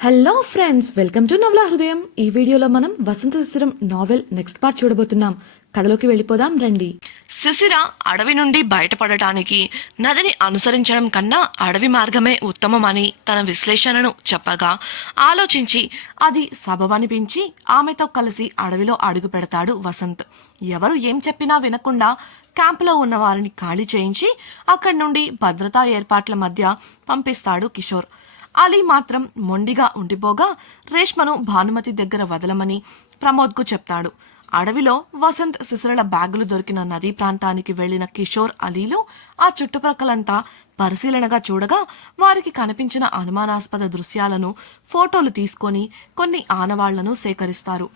Hello friends, welcome to నవలా హృదయం. ఈ వీడియోలో మనం వసంత శిశిరం నావెల్ నెక్స్ట్ పార్ట్ చూడబోతున్నాం. కథలోకి వెళ్ళిపోదాం రండి. శిశిర అడవి నుండి బయటపడటానికి నదిని అనుసరించడం కన్నా అడవి మార్గమే ఉత్తమమని తన విశ్లేషణను చెప్పగా ఆలోచించి అది సబబనిపించి ఆమెతో కలిసి అడవిలో అడుగు పెడతాడు వసంత్. ఎవరు ఏం చెప్పినా వినకుండా క్యాంపులో ఉన్న వారిని ఖాళీ చేయించి అక్కడి నుండి భద్రతా ఏర్పాట్ల మధ్య పంపిస్తాడు కిషోర్. అలీ మాత్రం మొండిగా ఉండిపోగా రేష్మను భానుమతి దగ్గర వదలమని ప్రమోద్కు చెప్తాడు. అడవిలో వసంత్ శిశిరల బ్యాగులు దొరికిన నదీ ప్రాంతానికి వెళ్లిన కిషోర్ అలీలు ఆ చుట్టుప్రక్కలంతా పరిశీలనగా చూడగా వారికి కనిపించిన అనుమానాస్పద దృశ్యాలను ఫోటోలు తీసుకొని కొన్ని ఆనవాళ్లను సేకరిస్తారు.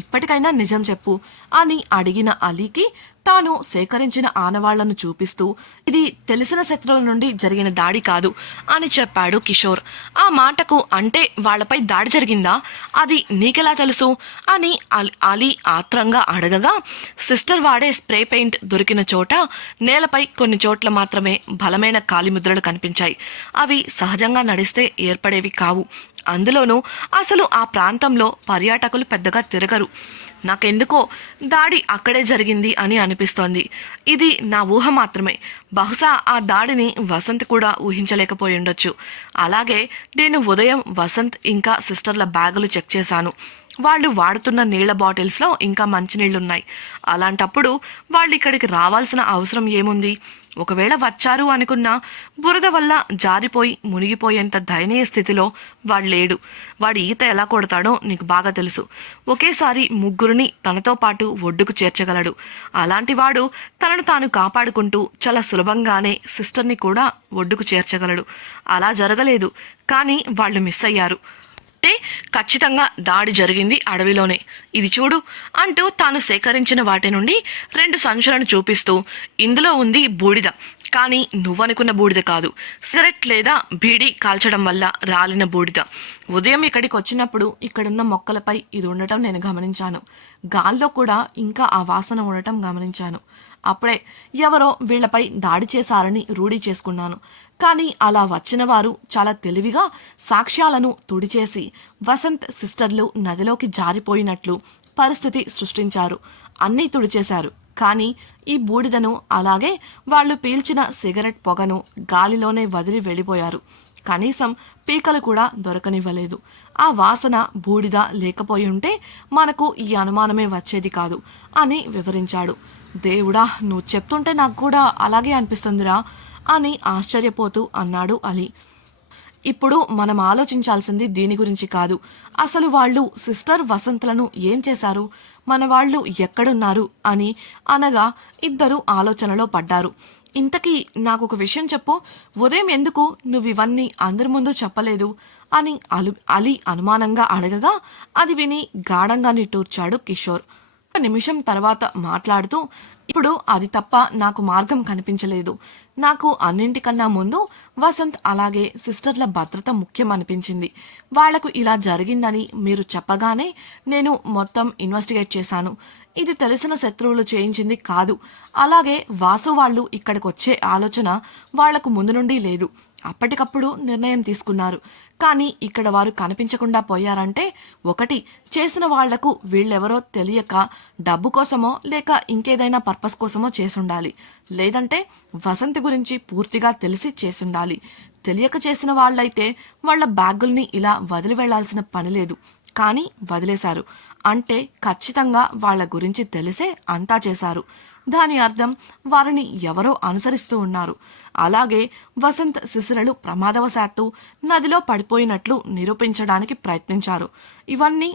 ఇప్పటికైనా నిజం చెప్పు అని అడిగిన అలీకి తాను సేకరించిన ఆనవాళ్లను చూపిస్తూ ఇది తెలిసిన శత్రువుల నుండి జరిగిన దాడి కాదు అని చెప్పాడు కిషోర్. ఆ మాటకు అంటే వాళ్లపై దాడి జరిగిందా, అది నీకెలా తెలుసు అని అలీ ఆత్రంగా అడగగా సిస్టర్ వాడే స్ప్రే పెయింట్ దొరికిన చోట నేలపై కొన్ని చోట్ల మాత్రమే బలమైన కాలిముద్రలు కనిపించాయి. అవి సహజంగా నడిస్తే ఏర్పడేవి కావు. అందులోనూ అసలు ఆ ప్రాంతంలో పర్యాటకులు పెద్దగా తిరగరు. నాకెందుకో దాడి అక్కడే జరిగింది అని అనిపిస్తోంది. ఇది నా ఊహ మాత్రమే. బహుశా ఆ దాడిని వసంత్ కూడా ఊహించలేకపోయి ఉండొచ్చు. అలాగే నేను ఉదయం వసంత్ ఇంకా సిస్టర్ల బ్యాగులు చెక్ చేశాను. వాళ్ళు వాడుతున్న నీళ్ల బాటిల్స్లో ఇంకా మంచినీళ్లున్నాయి. అలాంటప్పుడు వాళ్ళు ఇక్కడికి రావాల్సిన అవసరం ఏముంది? ఒకవేళ వచ్చారు అనుకున్నా బురద వల్ల జారిపోయి మునిగిపోయేంత దయనీయ స్థితిలో వాడు లేడు. వాడు ఈత ఎలా కొడతాడో నీకు బాగా తెలుసు. ఒకేసారి ముగ్గురిని తనతో పాటు ఒడ్డుకు చేర్చగలడు. అలాంటి వాడు తనను తాను కాపాడుకుంటూ చాలా సులభంగానే సిస్టర్ని కూడా ఒడ్డుకు చేర్చగలడు. అలా జరగలేదు, కానీ వాళ్ళు మిస్ అయ్యారు. అంటే ఖచ్చితంగా దాడి జరిగింది అడవిలోనే. ఇది చూడు అంటూ తాను సేకరించిన వాటి నుండి 2 సంచులను చూపిస్తూ ఇందులో ఉంది బూడిద, కానీ నువ్వనుకున్న బూడిద కాదు. సిగరెట్ లేదా బీడీ కాల్చడం వల్ల రాలిన బూడిద. ఉదయం ఇక్కడికి వచ్చినప్పుడు ఇక్కడున్న మొక్కలపై ఇది ఉండటం నేను గమనించాను. గాల్లో కూడా ఇంకా ఆ వాసన ఉండటం గమనించాను. అప్పుడే ఎవరో వీళ్లపై దాడి చేశారని రూఢీ చేసుకున్నాను. కానీ అలా వచ్చిన వారు చాలా తెలివిగా సాక్ష్యాలను తుడిచేసి వసంత్ సిస్టర్లు నదిలోకి జారిపోయినట్లు పరిస్థితి సృష్టించారు. అన్నీ తుడిచేశారు. కానీ ఈ బూడిదను అలాగే వాళ్ళు పీల్చిన సిగరెట్ పొగను గాలిలోనే వదిలి వెళ్ళిపోయారు. కనీసం పీకలు కూడా దొరకనివ్వలేదు. ఆ వాసన బూడిద లేకపోయి ఉంటే మనకు ఈ అనుమానమే వచ్చేది కాదు అని వివరించాడు. దేవుడా, నువ్వు చెప్తుంటే నాకు కూడా అలాగే అనిపిస్తుందిరా అని ఆశ్చర్యపోతూ అన్నాడు అలీ. ఇప్పుడు మనం ఆలోచించాల్సింది దీని గురించి కాదు. అసలు వాళ్ళు సిస్టర్ వసంతలను ఏం చేశారు, మన వాళ్ళు ఎక్కడున్నారు అని అనగా ఇద్దరు ఆలోచనలో పడ్డారు. ఇంతకీ నాకు ఒక విషయం చెప్పు, ఉదయం ఎందుకు నువ్వు ఇవన్నీ అందరి ముందు చెప్పలేదు అని అలీ అనుమానంగా అడగగా అది విని గాఢంగా నిట్టూర్చాడు కిషోర్. నిమిషం తర్వాత మాట్లాడుతూ ఇప్పుడు అది తప్ప నాకు మార్గం కనిపించలేదు. నాకు అన్నింటికన్నా ముందు వసంత్ అలాగే సిస్టర్ల భద్రత ముఖ్యం అనిపించింది. వాళ్లకు ఇలా జరిగిందని మీరు చెప్పగానే నేను మొత్తం ఇన్వెస్టిగేట్ చేశాను. ఇది తెలిసిన శత్రువులు చేయించింది కాదు. అలాగే వాసు వాళ్ళు ఇక్కడికి వచ్చే ఆలోచన వాళ్లకు ముందు నుండి లేదు. అప్పటికప్పుడు నిర్ణయం తీసుకున్నారు. కానీ ఇక్కడ వారు కనిపించకుండా పోయారంటే ఒకటి చేసిన వాళ్లకు వీళ్ళెవరో తెలియక డబ్బు కోసమో లేక ఇంకేదైనా పర్పస్ కోసమో చేసుండాలి. లేదంటే వసంత్ గురించి పూర్తిగా తెలిసి చేసుండాలి. తెలియక చేసిన వాళ్ళైతే వాళ్ల బ్యాగుల్ని ఇలా వదిలి వెళ్లాల్సిన పని లేదు. కానీ వదిలేశారు అంటే ఖచ్చితంగా వాళ్ల గురించి తెలిసే అంతా చేశారు. దాని అర్థం వారిని ఎవరో అనుసరిస్తూ ఉన్నారు. అలాగే వసంత్ శిశిరలు ప్రమాదవశాత్తు నదిలో పడిపోయినట్లు నిరూపించడానికి ప్రయత్నించారు. ఇవన్నీ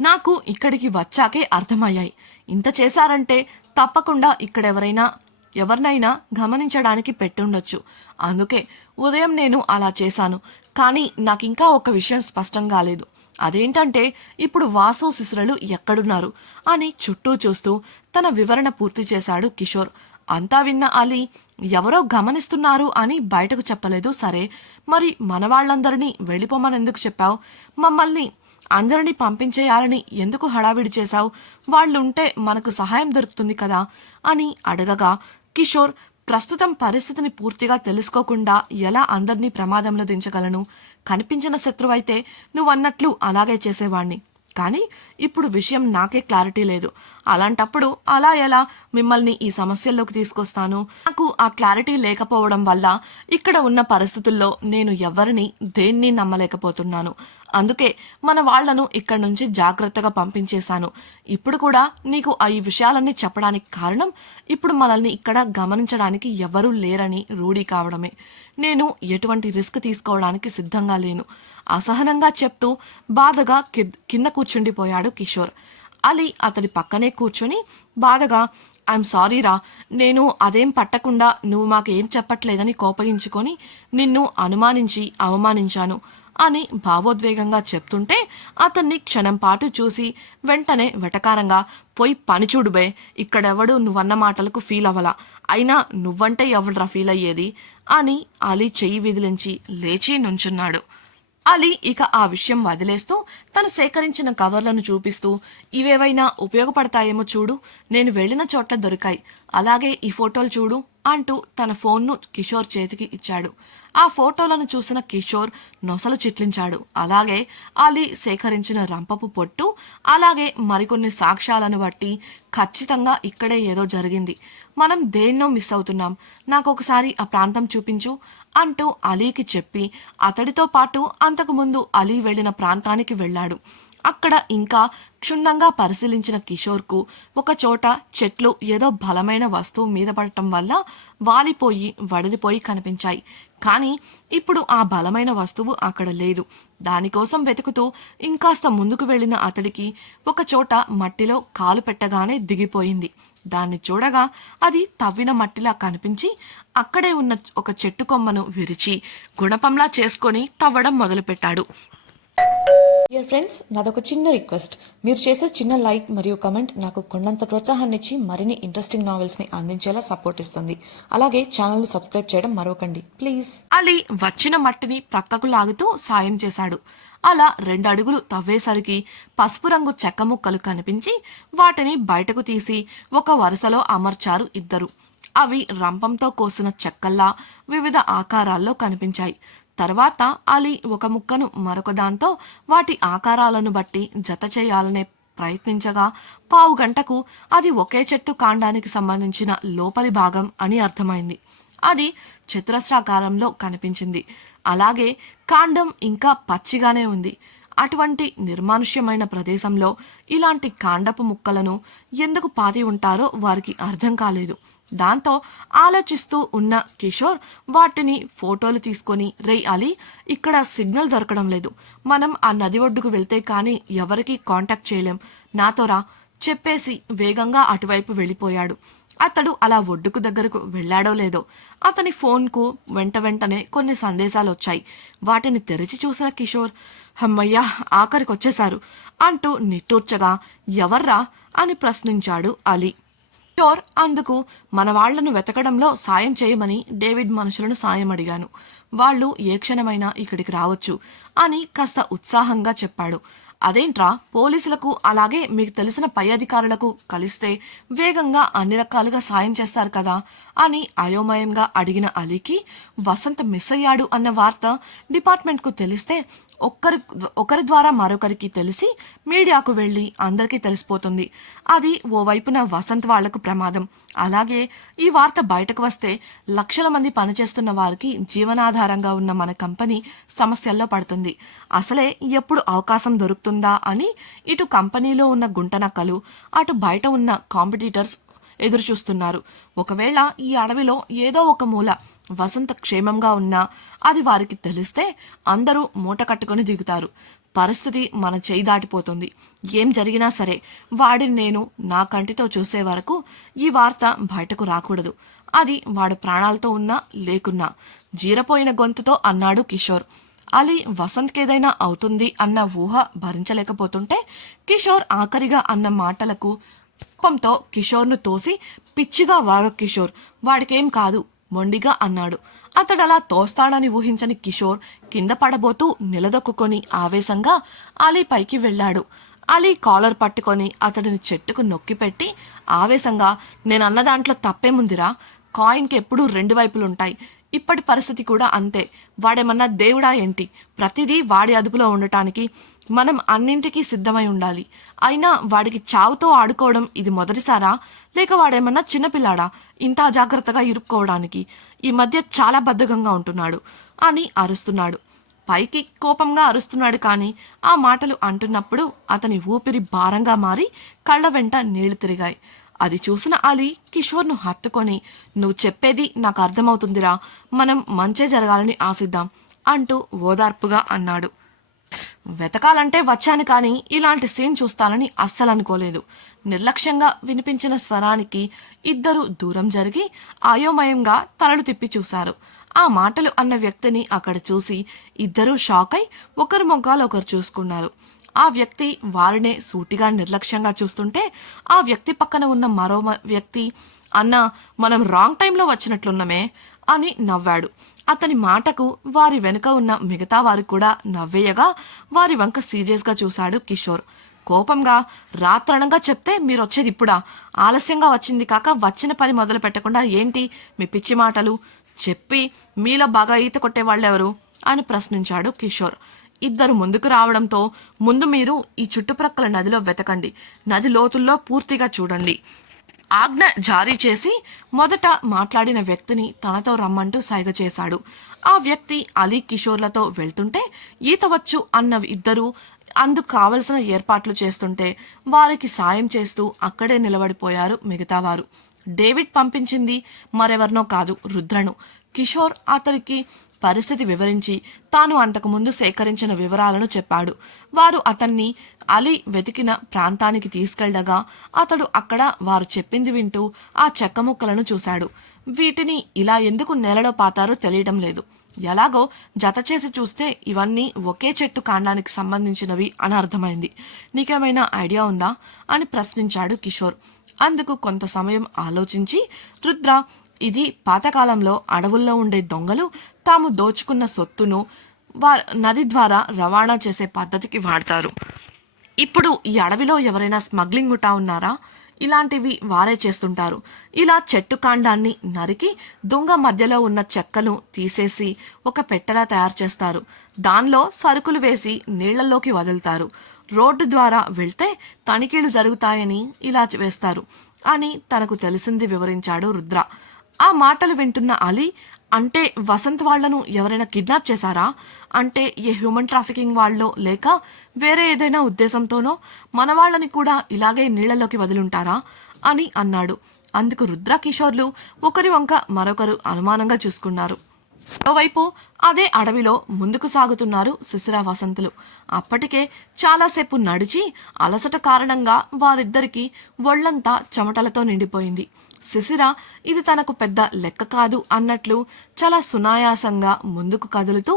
నాకు ఇక్కడికి వచ్చాకే అర్థమయ్యాయి. ఇంత చేశారంటే తప్పకుండా ఎవరినైనా గమనించడానికి పెట్టుండొచ్చు. అందుకే ఉదయం నేను అలా చేశాను. కానీ నాకింకా ఒక విషయం స్పష్టం కాలేదు. అదేంటంటే ఇప్పుడు వాసు శిశిరలు ఎక్కడున్నారు అని చుట్టూ చూస్తూ తన వివరణ పూర్తి చేశాడు కిషోర్. అంతా విన్న అలీ ఎవరో గమనిస్తున్నారు అని బయటకు చెప్పలేదు. సరే, మరి మన వాళ్ళందరినీ వెళ్ళిపోమని ఎందుకు చెప్పావు? మమ్మల్ని అందరినీ పంపించేయాలని ఎందుకు హడావిడి చేశావు? వాళ్ళుంటే మనకు సహాయం దొరుకుతుంది కదా అని అడగగా కిషోర్ ప్రస్తుతం పరిస్థితిని పూర్తిగా తెలుసుకోకుండా ఎలా అందరినీ ప్రమాదంలో దించగలను? కనిపించిన శత్రువైతే నువ్వన్నట్లు అలాగే చేసేవాణ్ణి. కానీ ఇప్పుడు విషయం నాకే క్లారిటీ లేదు. అలాంటప్పుడు అలా ఎలా మిమ్మల్ని ఈ సమస్యల్లోకి తీసుకొస్తాను? నాకు ఆ క్లారిటీ లేకపోవడం వల్ల ఇక్కడ ఉన్న పరిస్థితుల్లో నేను ఎవరిని దేన్ని నమ్మలేకపోతున్నాను. అందుకే మన వాళ్లను ఇక్కడి నుంచి జాగ్రత్తగా పంపించేశాను. ఇప్పుడు కూడా నీకు ఈ విషయాలన్నీ చెప్పడానికి కారణం ఇప్పుడు మనల్ని ఇక్కడ గమనించడానికి ఎవరూ లేరని రూఢీ కావడమే. నేను ఎటువంటి రిస్క్ తీసుకోవడానికి సిద్ధంగా లేను. అసహనంగా చెప్తూ బాధగా కింద కూర్చుండిపోయాడు కిషోర్. అలీ అతడి పక్కనే కూర్చొని బాధగా, ఐఎమ్ సారీ రా, నేను అదేం పట్టకుండా నువ్వు మాకేం చెప్పట్లేదని కోపగించుకొని నిన్ను అనుమానించి అవమానించాను అని భావోద్వేగంగా చెప్తుంటే అతన్ని క్షణం పాటు చూసి వెంటనే వెటకారంగా, పోయి పని చూడుబే, ఇక్కడెవడు నువ్వన్న మాటలకు ఫీల్ అవ్వలా, అయినా నువ్వంటే ఎవడ్రా ఫీల్ అయ్యేది అని అలీ చెయ్యి విదిలించి లేచి నుంచున్నాడు. అలీ ఇక ఆ విషయం వదిలేస్తూ తను సేకరించిన కవర్లను చూపిస్తూ, ఇవేవైనా ఉపయోగపడతాయేమో చూడు, నేను వెళ్ళిన చోట్ల దొరికాయి, అలాగే ఈ ఫోటోలు చూడు అంటూ తన ఫోన్ను కిషోర్ చేతికి ఇచ్చాడు. ఆ ఫోటోలను చూసిన కిషోర్ నొసలు చిట్లించాడు. అలాగే అలీ సేకరించిన రంపపు పొట్టు, అలాగే మరికొన్ని సాక్ష్యాలను బట్టి ఖచ్చితంగా ఇక్కడే ఏదో జరిగింది, మనం దేన్నో మిస్ అవుతున్నాం, నాకు ఒకసారి ఆ ప్రాంతం చూపించు అంటూ అలీకి చెప్పి అతడితో పాటు అంతకుముందు అలీ వెళ్లిన ప్రాంతానికి వెళ్ళాడు. అక్కడ ఇంకా క్షుణ్ణంగా పరిశీలించిన కిషోర్కు ఒక చోట చెట్లు ఏదో బలమైన వస్తువు మీద పడటం వల్ల వాలిపోయి వడిలిపోయి కనిపించాయి. కానీ ఇప్పుడు ఆ బలమైన వస్తువు అక్కడ లేదు. దానికోసం వెతుకుతూ ఇంకాస్త ముందుకు వెళ్లిన అతడికి ఒక చోట మట్టిలో కాలు పెట్టగానే దిగిపోయింది. దాన్ని చూడగా అది తవ్విన మట్టిలా కనిపించి అక్కడే ఉన్న ఒక చెట్టు కొమ్మను విరిచి గుణపంలా చేసుకొని తవ్వడం మొదలుపెట్టాడు. డియర్ ఫ్రెండ్స్, నాదొక చిన్న రిక్వెస్ట్. మీరు చేసే చిన్న లైక్ మరియు కమెంట్ నాకు కొండంత ప్రోత్సాహాన్ని ఇచ్చి మరిన్ని ఇంట్రెస్టింగ్ నావెల్స్ ని అందించేలా సపోర్ట్ ఇస్తుంది. అలాగే ఛానల్ ను సబ్స్క్రైబ్ చేయడం మరవకండి ప్లీజ్. అలీ వచ్చిన మట్టిని ప్రక్కకు లాగుతూ సాయం చేశాడు. అలా 2 అడుగులు తవ్వేసరికి పసుపు రంగు చెక్క ముక్కలు కనిపించి వాటిని బయటకు తీసి ఒక వరుసలో అమర్చారు ఇద్దరు. అవి రంపంతో కోసిన చెక్కల్లా వివిధ ఆకారాల్లో కనిపించాయి. తర్వాత అలీ ఒక ముక్కను మరొక దాంతో వాటి ఆకారాలను బట్టి జత చేయాలనే ప్రయత్నించగా పావుగంటకు అది ఒకే చెట్టు కాండానికి సంబంధించిన లోపలి భాగం అని అర్థమైంది. అది చతురస్రాకారంలో కనిపించింది. అలాగే కాండం ఇంకా పచ్చిగానే ఉంది. అటువంటి నిర్మానుష్యమైన ప్రదేశంలో ఇలాంటి కాండపు ముక్కలను ఎందుకు పాతి ఉంటారో వారికి అర్థం కాలేదు. దాంతో ఆలోచిస్తూ ఉన్న కిషోర్ వాటిని ఫోటోలు తీసుకొని, రే అలీ, ఇక్కడ సిగ్నల్ దొరకడం లేదు, మనం ఆ నది ఒడ్డుకు వెళ్తే కానీ ఎవరికీ కాంటాక్ట్ చేయలేం, నాతో రా చెప్పేసి వేగంగా అటువైపు వెళ్ళిపోయాడు. అతడు అలా ఒడ్డుకు దగ్గరకు వెళ్లాడో లేదో అతని ఫోన్కు వెంటనే కొన్ని సందేశాలు వచ్చాయి. వాటిని తెరిచి చూసిన కిషోర్, హమ్మయ్యా ఆఖరికొచ్చేశారు అంటూ నిట్టూర్చగా, ఎవర్రా అని ప్రశ్నించాడు అలీ. కిషోర్ అందుకు, మన వాళ్లను వెతకడంలో సాయం చేయమని డేవిడ్ మనుషులను సాయం అడిగాను, వాళ్ళు ఏ క్షణమైనా ఇక్కడికి రావచ్చు అని కాస్త ఉత్సాహంగా చెప్పాడు. అదేంట్రా, పోలీసులకు అలాగే మీకు తెలిసిన పై అధికారులకు కలిస్తే వేగంగా అన్ని రకాలుగా సాయం చేస్తారు కదా అని అయోమయంగా అడిగిన అలీకి వసంత్ మిస్ అయ్యాడు అన్న వార్త డిపార్ట్మెంట్కు తెలిస్తే ఒకరి ద్వారా మరొకరికి తెలిసి మీడియాకు వెళ్లి అందరికీ తెలిసిపోతుంది. అది ఓవైపున వసంత్ వాళ్లకు ప్రమాదం. అలాగే ఈ వార్త బయటకు వస్తే లక్షల మంది పనిచేస్తున్న వారికి జీవనాధారంగా ఉన్న మన కంపెనీ సమస్యల్లో పడుతుంది. అసలే ఎప్పుడు అవకాశం దొరుకుతుందా అని ఇటు కంపెనీలో ఉన్న గుంటనక్కలు, అటు బయట ఉన్న కాంపిటీటర్స్ ఎదురు చూస్తున్నారు. ఒకవేళ ఈ అడవిలో ఏదో ఒక మూల వసంత క్షేమంగా ఉన్నా అది వారికి తెలిస్తే అందరూ మూట కట్టుకొని దిగుతారు. పరిస్థితి మన చేయి దాటిపోతుంది. ఏం జరిగినా సరే వాడిని నేను నా కంటితో చూసే వరకు ఈ వార్త బయటకు రాకూడదు. అది వాడు ప్రాణాలతో ఉన్నా లేకున్నా, జీరపోయిన గొంతుతో అన్నాడు కిషోర్. అలీ వసంత్కేదైనా అవుతుంది అన్న ఊహ భరించలేకపోతుంటే కిషోర్ ఆఖరిగా అన్న మాటలకు కోపంతో కిషోర్ను తోసి, పిచ్చిగా వాగ కిషోర్, వాడికేం కాదు మొండిగా అన్నాడు. అతడలా తోస్తాడని ఊహించని కిషోర్ కింద పడబోతూ నిలదొక్కుని ఆవేశంగా అలీ పైకి వెళ్లాడు. అలీ కాలర్ పట్టుకొని అతడిని చెట్టుకు నొక్కిపెట్టి ఆవేశంగా, నేనన్న దాంట్లో తప్పేముందిరా, కాయిన్కి ఎప్పుడూ రెండు వైపులు ఉంటాయి. ఇప్పటి పరిస్థితి కూడా అంతే. వాడేమన్నా దేవుడా ఏంటి? ప్రతిదీ వాడి అదుపులో ఉండటానికి మనం అన్నింటికీ సిద్ధమై ఉండాలి. అయినా వాడికి చావుతో ఆడుకోవడం ఇది మొదటిసారా? లేక వాడేమన్నా చిన్నపిల్లాడా ఇంత అజాగ్రత్తగా ఇరుక్కోవడానికి? ఈ మధ్య చాలా బద్ధకంగా ఉంటున్నాడు అని అరుస్తున్నాడు. పైకి కోపంగా అరుస్తున్నాడు, కానీ ఆ మాటలు అంటున్నప్పుడు అతని ఊపిరి భారంగా మారి కళ్ళ వెంట నీళ్లు తిరిగాయి. అది చూసిన అలీ కిషోర్ను హత్తుకొని, నువ్వు చెప్పేది నాకు అర్థమవుతుందిరా, మనం మంచే జరగాలని ఆశిద్దాం అంటూ ఓదార్పుగా అన్నాడు. వెతకాలంటే వచ్చాను, కానీ ఇలాంటి సీన్ చూస్తానని అస్సలు అనుకోలేదు. నిర్లక్ష్యంగా వినిపించిన స్వరానికి ఇద్దరు దూరం జరిగి అయోమయంగా తలలు తిప్పి చూశారు. ఆ మాటలు అన్న వ్యక్తిని అక్కడ చూసి ఇద్దరూ షాక్ అయి ఒకరి మొగ్గాలు ఒకరు చూసుకున్నారు. ఆ వ్యక్తి వారినే సూటిగా నిర్లక్ష్యంగా చూస్తుంటే ఆ వ్యక్తి పక్కన ఉన్న మరో వ్యక్తి, అన్నా మనం రాంగ్ టైంలో వచ్చినట్లున్నమే అని నవ్వాడు. అతని మాటకు వారి వెనుక ఉన్న మిగతా వారు కూడా నవ్వేయగా వారి వంక సీరియస్గా చూశాడు కిషోర్. కోపంగా, రాత్రణంగా చెప్తే మీరొచ్చేది ఇప్పుడా? ఆలస్యంగా వచ్చింది కాక వచ్చిన పని మొదలు పెట్టకుండా ఏంటి మీ పిచ్చి మాటలు? చెప్పి మీలో బాగా ఈత కొట్టేవాళ్ళెవరు అని ప్రశ్నించాడు కిషోర్. ఇద్దరు ముందుకు రావడంతో, ముందు మీరు ఈ చుట్టుప్రక్కల నదిలో వెతకండి, నది లోతుల్లో పూర్తిగా చూడండి ఆజ్ఞ జారీ చేసి మొదట మాట్లాడిన వ్యక్తిని తనతో రమ్మంటూ సైగ చేశాడు. ఆ వ్యక్తి అలీ కిషోర్లతో వెళ్తుంటే ఈత వచ్చు అన్న ఇద్దరు అందుకు కావలసిన ఏర్పాట్లు చేస్తుంటే వారికి సాయం చేస్తూ అక్కడే నిలబడిపోయారు మిగతావారు. డేవిడ్ పంపించింది మరెవరినో కాదు, రుద్రను. కిషోర్ అతడికి పరిస్థితి వివరించి తాను అంతకుముందు సేకరించిన వివరాలను చెప్పాడు. వారు అతన్ని అలీ వెతికిన ప్రాంతానికి తీసుకెళ్లగా అతడు అక్కడ వారు చెప్పింది వింటూ ఆ చెక్క ముక్కలను చూశాడు. వీటిని ఇలా ఎందుకు నేలలో పాతారో తెలియడం లేదు. ఎలాగో జత చేసి చూస్తే ఇవన్నీ ఒకే చెట్టు కాండానికి సంబంధించినవి అని అర్థమైంది. నీకేమైనా ఐడియా ఉందా అని ప్రశ్నించాడు కిషోర్. అందుకు కొంత సమయం ఆలోచించి, రుద్ర, ఇది పాతకాలంలో అడవుల్లో ఉండే దొంగలు తాము దోచుకున్న సొత్తును నది ద్వారా రవాణా చేసే పద్ధతికి వాడతారు. ఇప్పుడు ఈ అడవిలో ఎవరైనా స్మగ్లింగ్ ముఠా ఉన్నారా? ఇలాంటివి వారే చేస్తుంటారు. ఇలా చెట్టు కాండాన్ని నరికి దుంగ మధ్యలో ఉన్న చెక్కను తీసేసి ఒక పెట్టెలా తయారు చేస్తారు. దానిలో సరుకులు వేసి నీళ్లలోకి వదులుతారు. రోడ్డు ద్వారా వెళ్తే తనిఖీలు జరుగుతాయని ఇలా వేస్తారు అని తనకు తెలిసింది వివరించాడు రుద్ర. ఆ మాటలు వింటున్న అలీ, అంటే వసంత్ వాళ్లను ఎవరైనా కిడ్నాప్ చేశారా? అంటే ఏ హ్యూమన్ ట్రాఫికింగ్ వాళ్ళో లేక వేరే ఏదైనా ఉద్దేశంతోనో మన వాళ్ళని కూడా ఇలాగే నీళ్లలోకి వదిలుంటారా అని అన్నాడు. అందుకు రుద్ర కిషోర్లు ఒకరి వంక మరొకరు అనుమానంగా చూసుకున్నారు. మరోవైపు అదే అడవిలో ముందుకు సాగుతున్నారు శిశిర, వసంతులు. అప్పటికే చాలాసేపు నడిచి అలసట కారణంగా వారిద్దరికీ ఒళ్లంతా చెమటలతో నిండిపోయింది. శిశిర ఇది తనకు పెద్ద లెక్క కాదు అన్నట్లు చాలా సునాయాసంగా ముందుకు కదులుతూ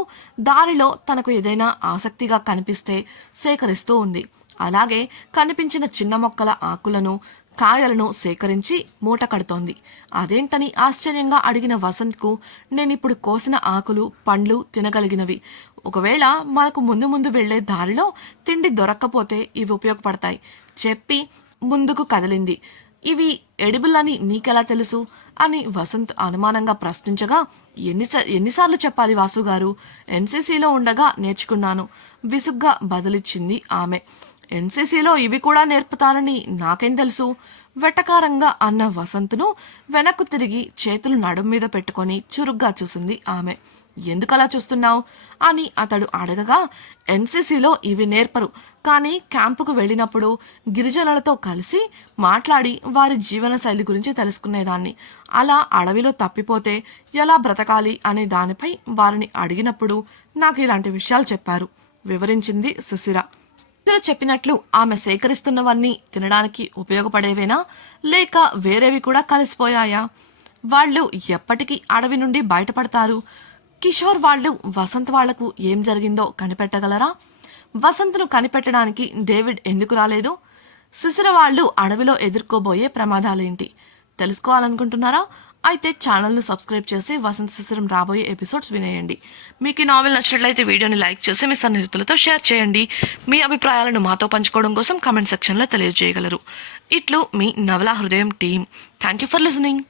దారిలో తనకు ఏదైనా ఆసక్తిగా కనిపిస్తే సేకరిస్తూ ఉంది. అలాగే కనిపించిన చిన్న మొక్కల ఆకులను, కాయలను సేకరించి మూట కడుతోంది. అదేంటని ఆశ్చర్యంగా అడిగిన వసంత్కు, నేనిప్పుడు కోసిన ఆకులు, పండ్లు తినగలిగినవి. ఒకవేళ మనకు ముందు ముందు వెళ్లే దారిలో తిండి దొరక్కపోతే ఇవి ఉపయోగపడతాయి చెప్పి ముందుకు కదిలింది. ఇవి ఎడిబుల్ అని నీకెలా తెలుసు అని వసంత్ అనుమానంగా ప్రశ్నించగా, ఎన్నిసార్లు చెప్పాలి వాసుగారు, ఎన్సీసీలో ఉండగా నేర్చుకున్నాను విసుగ్గా బదులిచ్చింది ఆమె. ఎన్సీసీలో ఇవి కూడా నేర్పుతారని నాకేం తెలుసు వెటకారంగా అన్న వసంత్ను వెనక్కు తిరిగి చేతులు నడుం మీద పెట్టుకొని చురుగ్గా చూసింది ఆమె. ఎందుకలా చూస్తున్నావు అని అతడు అడగగా, ఎన్సీసీలో ఇవి నేర్పరు, కానీ క్యాంపుకు వెళ్ళినప్పుడు గిరిజనులతో కలిసి మాట్లాడి వారి జీవన శైలి గురించి తెలుసుకునేదాన్ని. అలా అడవిలో తప్పిపోతే ఎలా బ్రతకాలి అనే దానిపై వారిని అడిగినప్పుడు నాకు ఇలాంటి విషయాలు చెప్పారు వివరించింది సుశిర. చెప్పినట్లు ఆమె సేకరిస్తున్నవన్నీ తినడానికి ఉపయోగపడేవేనా లేక వేరేవి కూడా కలిసిపోయాయా? వాళ్ళు ఎప్పటికీ అడవి నుండి బయటపడతారు? కిషోర్ వాళ్ళు వసంత్ వాళ్లకు ఏం జరిగిందో కనిపెట్టగలరా? వసంత్ను కనిపెట్టడానికి డేవిడ్ ఎందుకు రాలేదు? శిశిర వాళ్ళు అడవిలో ఎదుర్కోబోయే ప్రమాదాలేంటి తెలుసుకోవాలనుకుంటున్నారా? అయితే ఛానల్ను సబ్స్క్రైబ్ చేసి వసంత శిశిరం రాబోయే ఎపిసోడ్స్ వినేయండి. మీకు ఈ నావెల్ నచ్చినట్లయితే వీడియోని లైక్ చేసి మీ సన్నిహితులతో షేర్ చేయండి. మీ అభిప్రాయాలను మాతో పంచుకోవడం కోసం కామెంట్ సెక్షన్లో తెలియజేయగలరు. ఇట్లు మీ నవలా హృదయం team. Thank you for listening.